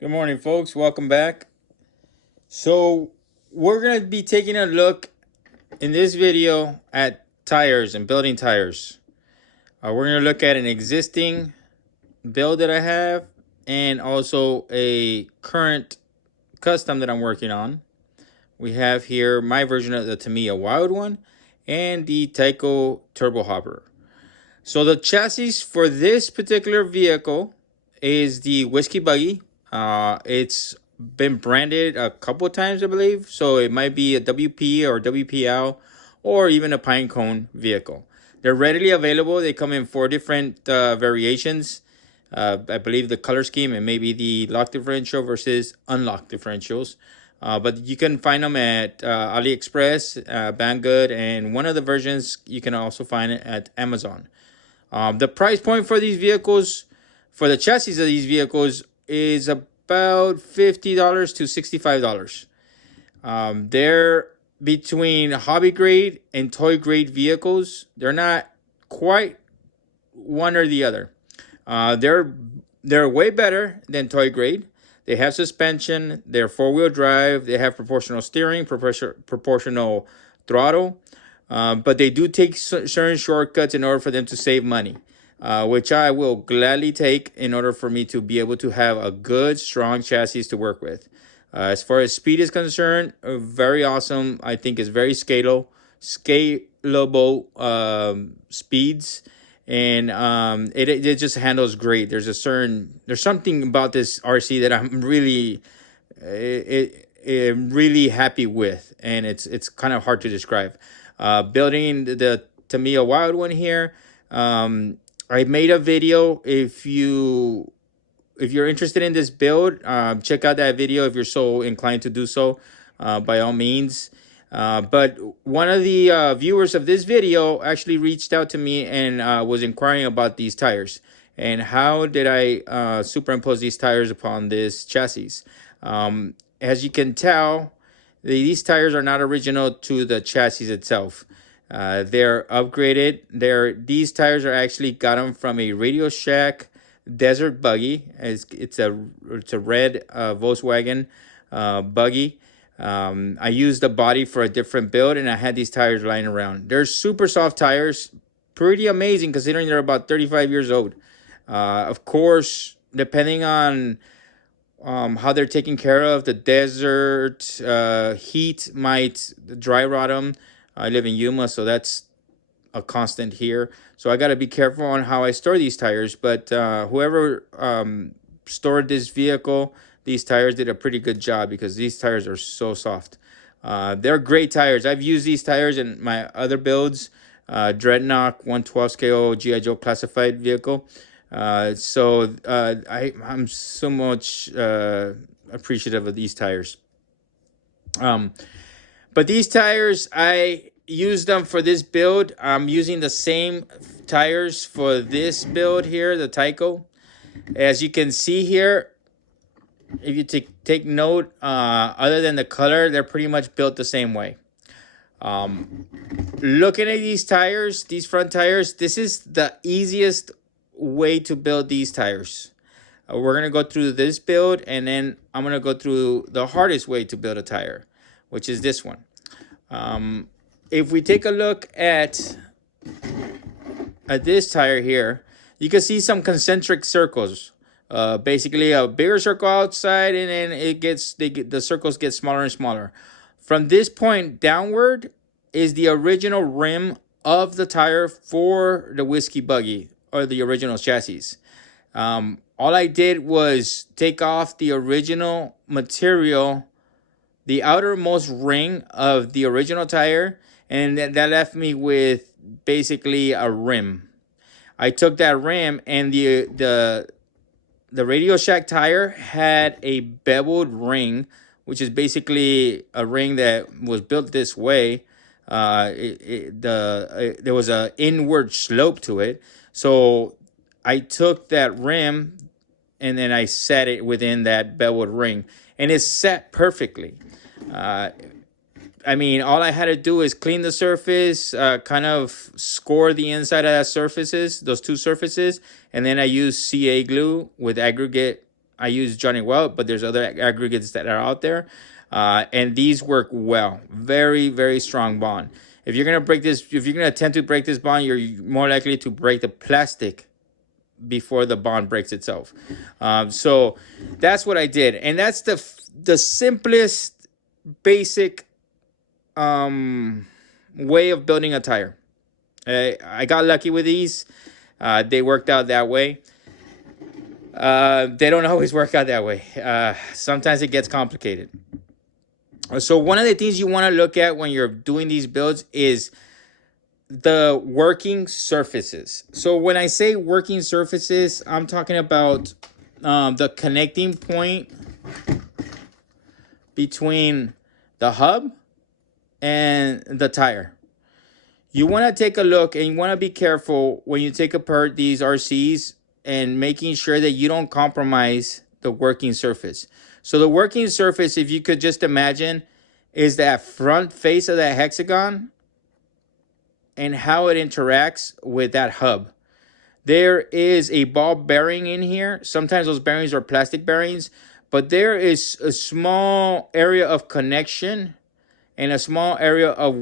Good morning, folks. Welcome back. So, we're going to be taking a look in this video at tires and building tires. We're going to look at an existing build that I have and also a current custom that I'm working on. We have here my version of the Tamiya Wild One and the Tyco Turbo Hopper. So, the chassis for this particular vehicle is the Whiskey Buggy. It's been branded a couple of times, I believe. So it might be a WP or WPL or even a pine cone vehicle. They're readily available. They come in four different variations. I believe the color scheme and maybe the lock differential versus unlocked differentials. But you can find them at AliExpress, Banggood, and one of the versions you can also find it at Amazon. The price point for these vehicles, for the chassis of these vehicles, is about $50 to $65. They're between hobby grade and toy grade vehicles. They're not quite one or the other. They're way better than toy grade. They have suspension. They're four-wheel drive. They have proportional steering, proportional throttle. But they do take certain shortcuts in order for them to save money, which I will gladly take in order for me to be able to have a good, strong chassis to work with. As far as speed is concerned, very awesome. I think it's very scalable speeds, and it just handles great. There's something about this RC that I'm really happy with, and it's kind of hard to describe. Building the Tamiya Wild One here. I made a video. If you're interested in this build, check out that video if you're so inclined to do so. By all means. But one of the viewers of this video actually reached out to me and was inquiring about these tires and how did I superimpose these tires upon this chassis. As you can tell, these tires are not original to the chassis itself. They're upgraded. These tires are actually got them from a Radio Shack Desert Buggy. It's a red Volkswagen buggy. I used the body for a different build, and I had these tires lying around. They're super soft tires, pretty amazing considering they're about 35 years old. Of course, depending on how they're taken care of, the desert heat might dry rot them. I live in Yuma, so that's a constant here. So I got to be careful on how I store these tires. But whoever stored this vehicle, these tires did a pretty good job because these tires are so soft. They're great tires. I've used these tires in my other builds, Dreadnought 112 scale GI Joe classified vehicle. I'm so much appreciative of these tires. But these tires, I use them for this build. I'm using the same tires for this build here, the Tyco. As you can see here, if you take note, other than the color, they're pretty much built the same way. Looking at these tires, these front tires, this is the easiest way to build these tires. We're going to go through this build, and then I'm going to go through the hardest way to build a tire, which is this one. If we take a look at this tire here, you can see some concentric circles. Basically a bigger circle outside, and then the circles get smaller and smaller. From this point downward is the original rim of the tire for the Whiskey Buggy or the original chassis. All I did was take off the original material, the outermost ring of the original tire, and that left me with basically a rim. I took that rim, and the Radio Shack tire had a beveled ring, which is basically a ring that was built this way. There was an inward slope to it, so I took that rim and then I set it within that beveled ring, and it's set perfectly. I mean, all I had to do is clean the surface, kind of score the inside of those two surfaces, and then I used CA glue with aggregate I use Johnny Weld, but there's other aggregates that are out there. And these work well. Very, very strong bond. If you're gonna break this, if you're gonna attempt to break this bond, you're more likely to break the plastic before the bond breaks itself. So that's what I did, and that's the simplest, basic way of building a tire. I got lucky with these. They worked out that way. They don't always work out that way. Sometimes it gets complicated. So one of the things you want to look at when you're doing these builds is the working surfaces. So when I say working surfaces, I'm talking about the connecting point between the hub and the tire. You want to take a look, and you want to be careful when you take apart these RCs and making sure that you don't compromise the working surface. So the working surface, if you could just imagine, is that front face of that hexagon and how it interacts with that hub. There is a ball bearing in here. Sometimes those bearings are plastic bearings, but there is a small area of connection and a small area of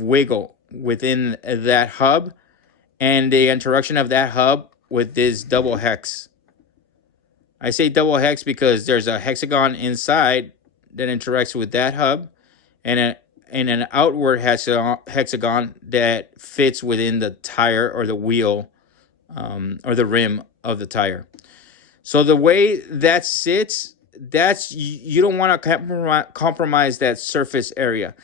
wiggle within that hub, and the interaction of that hub with this double hex. I say double hex because there's a hexagon inside that interacts with that hub, and an outward hexagon that fits within the tire or the wheel or the rim of the tire. So the way that sits, you don't want to compromise that surface area.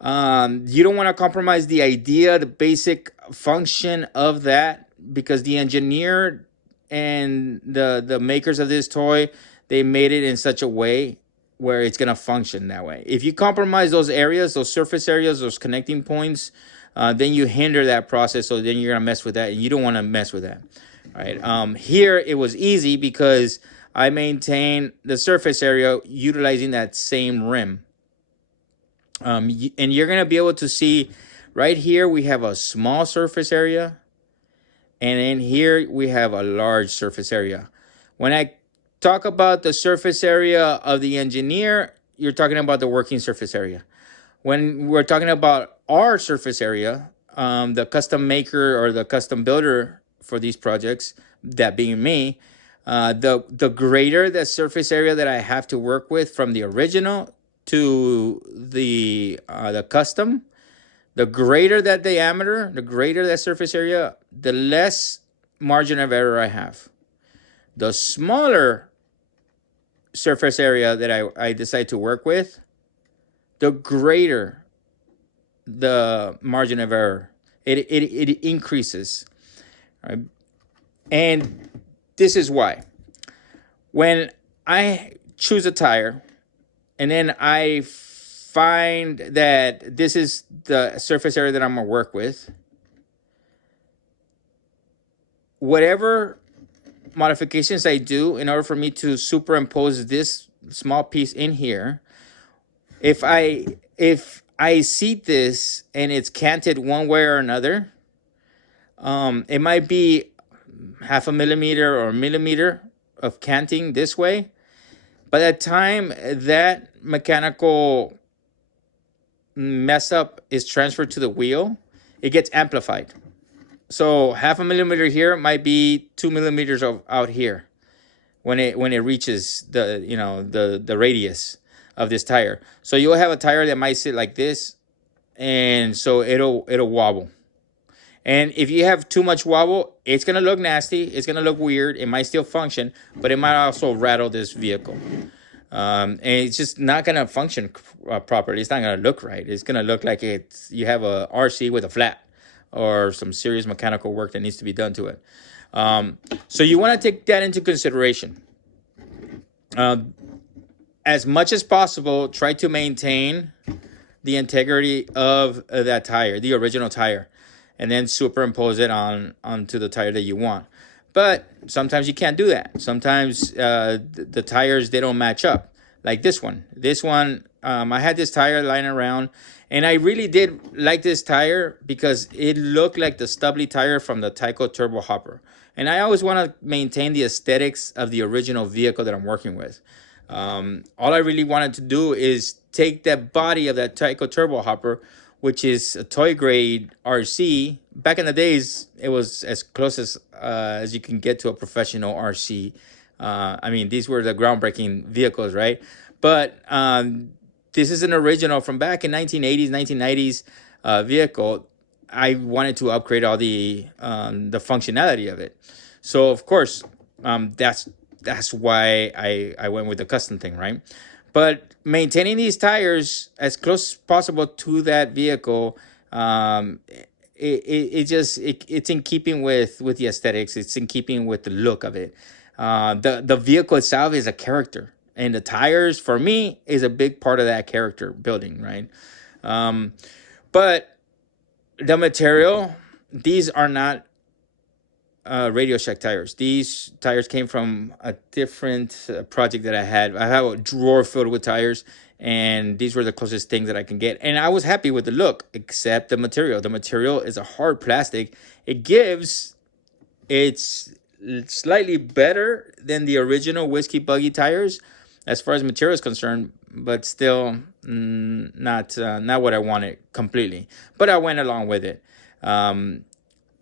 You don't want to compromise the idea, the basic function of that, because the engineer and the makers of this toy, they made it in such a way where it's going to function that way. If you compromise those areas, those surface areas, those connecting points, then you hinder that process. So then you're going to mess with that, and you don't want to mess with that. All right. Here it was easy because I maintain the surface area utilizing that same rim. And you're going to be able to see right here we have a small surface area, and in here we have a large surface area. When I talk about the surface area of the engineer, you're talking about the working surface area. When we're talking about our surface area, the custom maker or the custom builder for these projects, that being me, the greater the surface area that I have to work with from the original to the custom, the greater that diameter, the greater that surface area, the less margin of error I have. The smaller surface area that I decide to work with, the greater the margin of error. It increases. Right? And this is why. When I choose a tire and then I find that this is the surface area that I'm going to work with, whatever modifications I do in order for me to superimpose this small piece in here, if I seat this and it's canted one way or another, it might be 0.5 millimeter or a millimeter of canting this way. By the time that mechanical mess up is transferred to the wheel, it gets amplified. So 0.5 millimeter here might be 2 millimeters out here when it reaches the radius of this tire. So you'll have a tire that might sit like this, and so it'll wobble. And if you have too much wobble, it's gonna look nasty. It's gonna look weird. It might still function, but it might also rattle this vehicle. And it's just not gonna function properly. It's not gonna look right. It's gonna look like you have a RC with a flat, or some serious mechanical work that needs to be done to it. So you want to take that into consideration. As much as possible, try to maintain the integrity of that tire, the original tire, and then superimpose it onto the tire that you want. But sometimes you can't do that. Sometimes the tires, they don't match up. like this one. I had this tire lying around, and I really did like this tire because it looked like the stubbly tire from the Tyco Turbo Hopper. And I always want to maintain the aesthetics of the original vehicle that I'm working with. All I really wanted to do is take that body of that Tyco Turbo Hopper, which is a toy grade RC. Back in the days, it was as close as you can get to a professional RC. I mean, these were the groundbreaking vehicles, right? But this is an original from back in 1980s, 1990s vehicle. I wanted to upgrade all the functionality of it. So of course, that's why I went with the custom thing, right? But maintaining these tires as close as possible to that vehicle, it's in keeping with the aesthetics. It's in keeping with the look of it. The vehicle itself is a character, and the tires for me is a big part of that character building, right? But the material, these are not Radio Shack tires. These tires came from a different project that I had. I have a drawer filled with tires, and these were the closest things that I can get. And I was happy with the look, except the material. The material is a hard plastic. It's slightly better than the original Whiskey Buggy tires as far as material is concerned, but still not what I wanted completely. But I went along with it.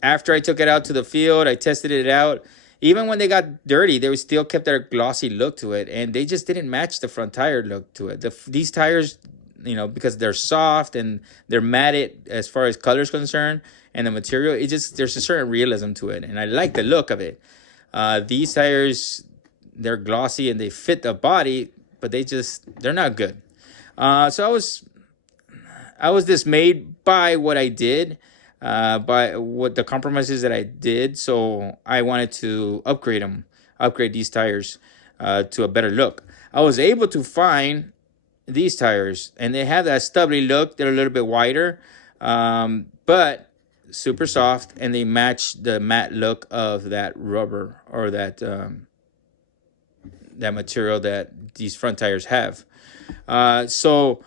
After I took it out to the field, I tested it out. Even when they got dirty, they still kept their glossy look to it, and they just didn't match the front tire look to it. These tires, because they're soft and they're matted as far as color is concerned, and the material, there's a certain realism to it, and I like the look of it. These tires, they're glossy and they fit the body, but they're not good. So I was dismayed by what I did, by what the compromises that I did. So I wanted to upgrade these tires to a better look. I was able to find these tires, and they have that stubbly look. They're a little bit wider, but super soft, and they match the matte look of that rubber, or that material that these front tires have. So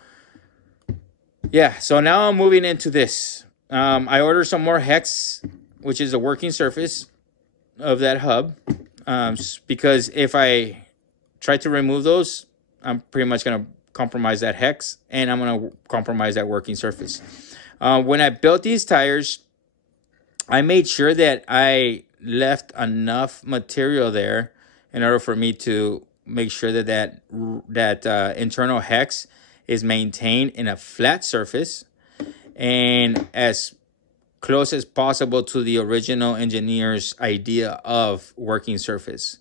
now I'm moving into this. I ordered some more hex, which is a working surface of that hub, because if I try to remove those, I'm pretty much going to compromise that hex, and I'm going to compromise that working surface. When I built these tires, I made sure that I left enough material there in order for me to make sure that internal hex is maintained in a flat surface and as close as possible to the original engineer's idea of working surface.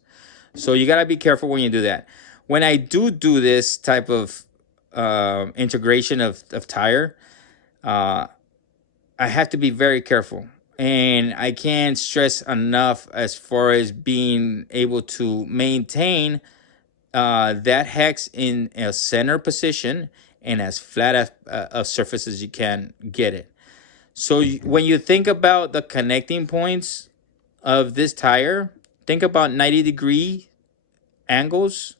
So you got to be careful when you do that. When I do this type of integration of tire, I have to be very careful. And I can't stress enough as far as being able to maintain that hex in a center position and as flat a surface as you can get it. So when you think about the connecting points of this tire, think about 90-degree angles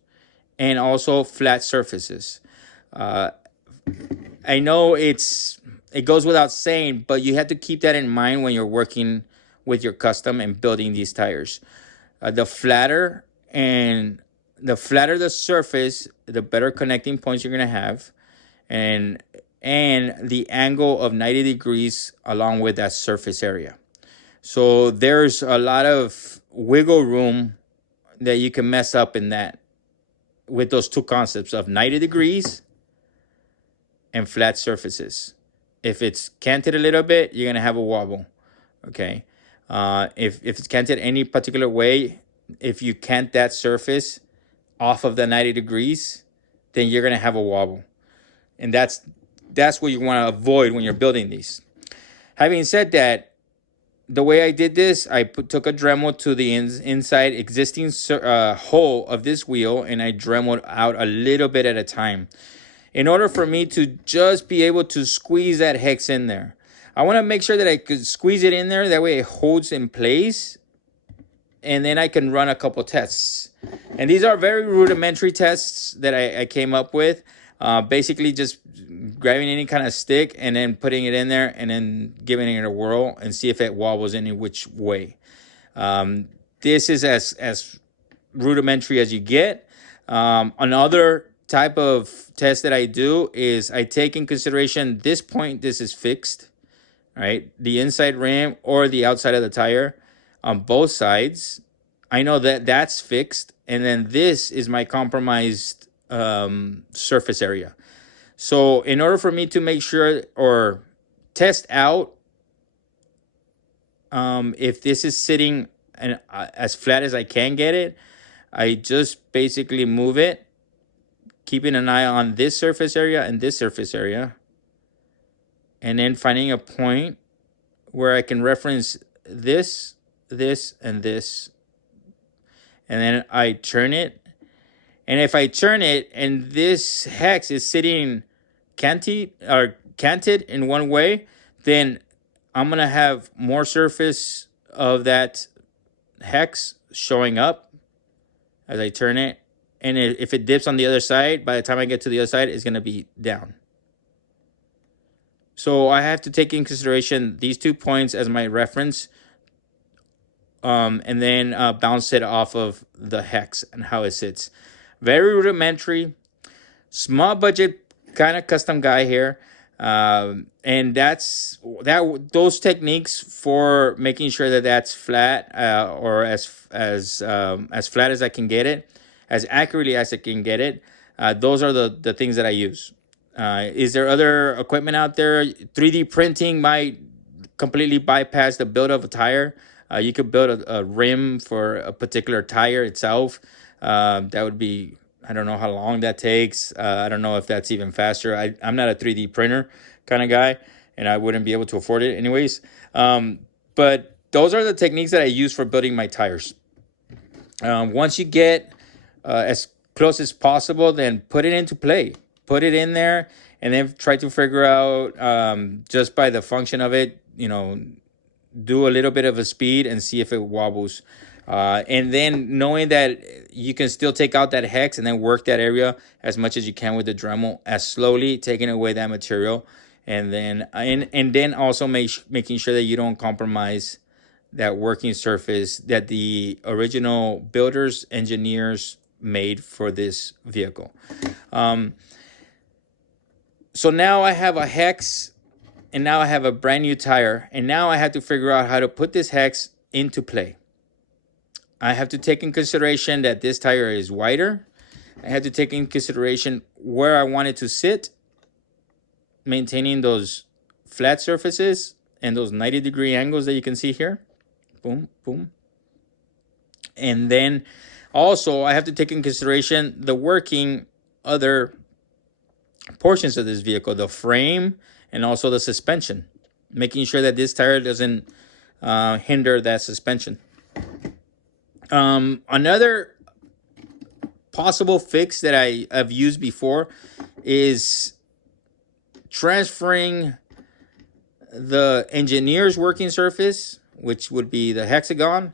and also flat surfaces. I know it goes without saying, but you have to keep that in mind when you're working with your custom and building these tires. The flatter the surface, the better connecting points you're going to have, and the angle of 90 degrees along with that surface area. So there's a lot of wiggle room that you can mess up in that with those two concepts of 90 degrees and flat surfaces. If it's canted a little bit, you're going to have a wobble, okay? If it's canted any particular way, if you cant that surface off of the 90 degrees, then you're going to have a wobble. And that's what you want to avoid when you're building these. Having said that, the way I did this, I took a Dremel to the inside existing hole of this wheel, and I Dremeled out a little bit at a time in order for me to just be able to squeeze that hex in there. I want to make sure that I could squeeze it in there. That way it holds in place and then I can run a couple tests. And these are very rudimentary tests that I came up with. Basically just grabbing any kind of stick and then putting it in there and then giving it a whirl and see if it wobbles any which way. This is as rudimentary as you get. Another type of test that I do is I take in consideration this point, this is fixed, right? The inside rim or the outside of the tire on both sides. I know that that's fixed. And then this is my compromised surface area. So in order for me to make sure or test out if this is sitting as flat as I can get it, I just basically move it, keeping an eye on this surface area and this surface area, and then finding a point where I can reference this, this, and this. And then I turn it. And if I turn it and this hex is sitting canted in one way, then I'm going to have more surface of that hex showing up as I turn it. And if it dips on the other side, by the time I get to the other side, it's going to be down. So I have to take in consideration these 2 points as my reference, and then bounce it off of the hex and how it sits. Very rudimentary, small budget kind of custom guy here. And those techniques for making sure that that's flat, or as flat as I can get it, as accurately as I can get it. Those are the things that I use. Is there other equipment out there? 3D printing might completely bypass the build of a tire. You could build a rim for a particular tire itself. That would be, I don't know how long that takes. I don't know if that's even faster. I'm not a 3D printer kind of guy, and I wouldn't be able to afford it anyways. But those are the techniques that I use for building my tires. Once you get as close as possible, then put it into play. Put it in there, and then try to figure out, just by the function of it, do a little bit of a speed and see if it wobbles. And then knowing that you can still take out that hex and then work that area as much as you can with the Dremel, as slowly taking away that material. And then also making sure that you don't compromise that working surface that the original builders, engineers made for this vehicle. So now I have a hex, and now I have a brand new tire, and now I have to figure out how to put this hex into play. I have to take in consideration that this tire is wider. I have to take in consideration where I want it to sit, maintaining those flat surfaces and those 90-degree angles that you can see here. Boom, boom. And then also I have to take in consideration the working other portions of this vehicle, the frame and also the suspension, making sure that this tire doesn't hinder that suspension. Another possible fix that I've used before is transferring the engineer's working surface, which would be the hexagon,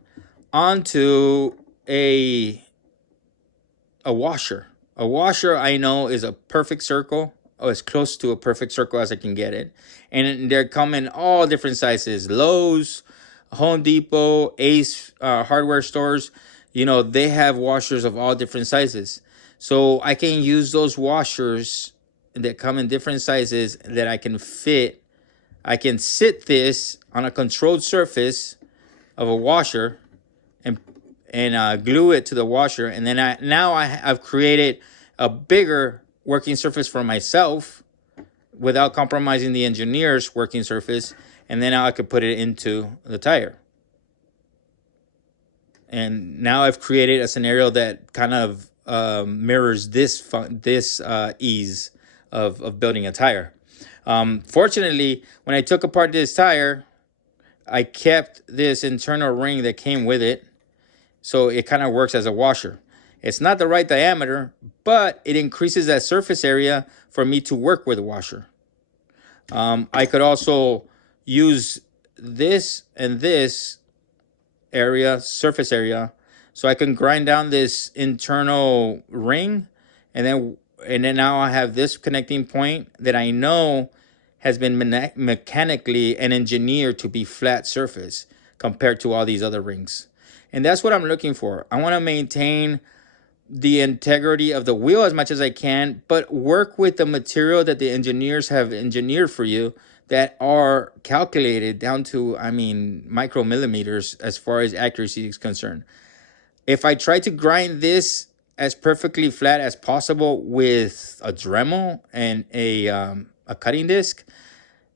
onto a washer. A washer, I know, is a perfect circle, or as close to a perfect circle as I can get it. And they come in all different sizes. Lowe's, Home Depot, Ace hardware stores, they have washers of all different sizes. So I can use those washers that come in different sizes that I can fit. I can sit this on a controlled surface of a washer and glue it to the washer. And then I've created a bigger working surface for myself without compromising the engineer's working surface. And then now I could put it into the tire. And now I've created a scenario that kind of mirrors this ease of building a tire. Fortunately, when I took apart this tire, I kept this internal ring that came with it. So it kind of works as a washer. It's not the right diameter, but it increases that surface area for me to work with a washer. I could also use this and this surface area, so I can grind down this internal ring, and then now I have this connecting point that I know has been mechanically and engineered to be flat surface compared to all these other rings. And that's what I'm looking for. I want to maintain the integrity of the wheel as much as I can, but work with the material that the engineers have engineered for you that are calculated down to, I mean, micromillimeters as far as accuracy is concerned. If I try to grind this as perfectly flat as possible with a Dremel and a cutting disc,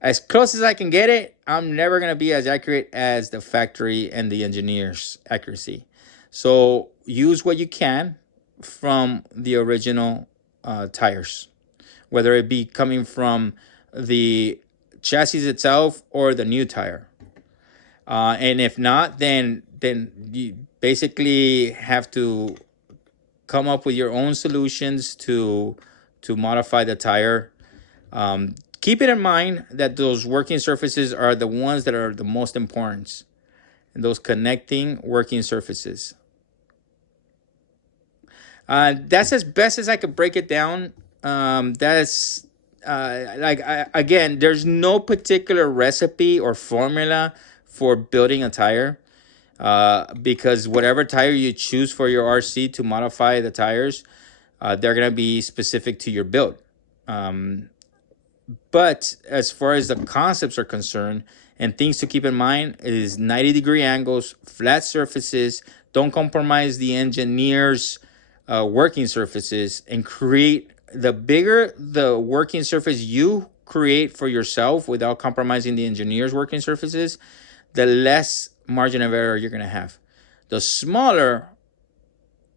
as close as I can get it, I'm never going to be as accurate as the factory and the engineer's accuracy. So use what you can from the original tires, whether it be coming from the chassis itself or the new tire. And if not, then you basically have to come up with your own solutions to modify the tire. Keep it in mind that those working surfaces are the ones that are the most important, and those connecting working surfaces. That's as best as I could break it down. That's again, there's no particular recipe or formula for building a tire, because whatever tire you choose for your RC to modify the tires, they're gonna be specific to your build. But as far as the concepts are concerned, and things to keep in mind is 90-degree angles, flat surfaces. Don't compromise the engineer's working surfaces, and create the bigger the working surface you create for yourself without compromising the engineer's working surfaces, the less margin of error you're going to have. The smaller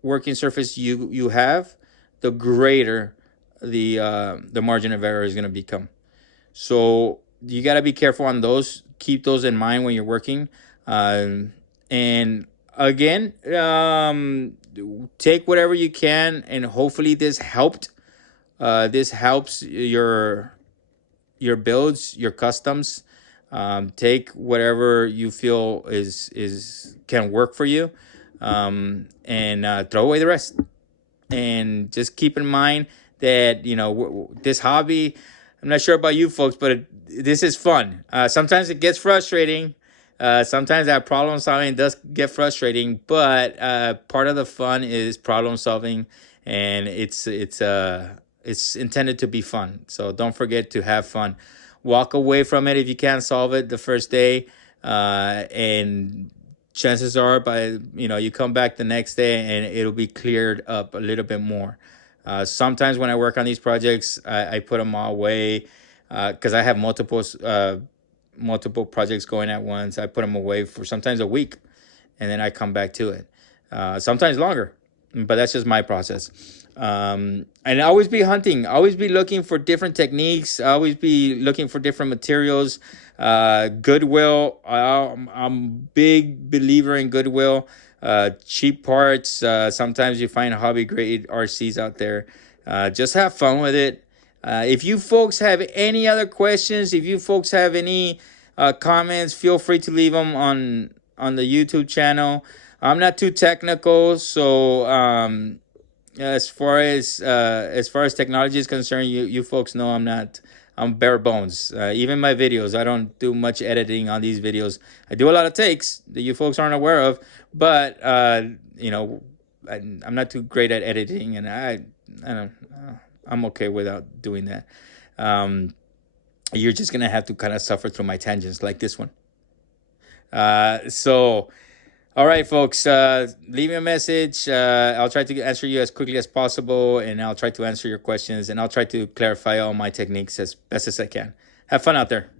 working surface you have, the greater the margin of error is going to become. So you got to be careful on those. Keep those in mind when you're working. And again, take whatever you can, and hopefully this helped. This helps your builds, your customs. Take whatever you feel is can work for you, and throw away the rest. And just keep in mind that, you know, this hobby, I'm not sure about you folks, but this is fun. Sometimes it gets frustrating. Sometimes that problem solving does get frustrating, but part of the fun is problem solving, and it's intended to be fun. So don't forget to have fun. Walk away from it if you can't solve it the first day, and chances are, you come back the next day and it'll be cleared up a little bit more. Sometimes when I work on these projects, I put them all away because I have multiple projects going at once. I put them away for sometimes a week, and then I come back to it. Sometimes longer, but that's just my process. And always be hunting, always be looking for different techniques, always be looking for different materials. Goodwill, I'm big believer in Goodwill. Cheap parts, sometimes you find hobby grade RCs out there. Just have fun with it. If you folks have any other questions, if you folks have any comments, feel free to leave them on the YouTube channel. I'm not too technical, so as far as technology is concerned, you folks know I'm bare bones. Even my videos, I don't do much editing on these videos. I do a lot of takes that you folks aren't aware of, but I'm not too great at editing, and I'm okay without doing that. You're just gonna have to kind of suffer through my tangents like this one. So, all right, folks, leave me a message. I'll try to answer you as quickly as possible, and I'll try to answer your questions, and I'll try to clarify all my techniques as best as I can. Have fun out there.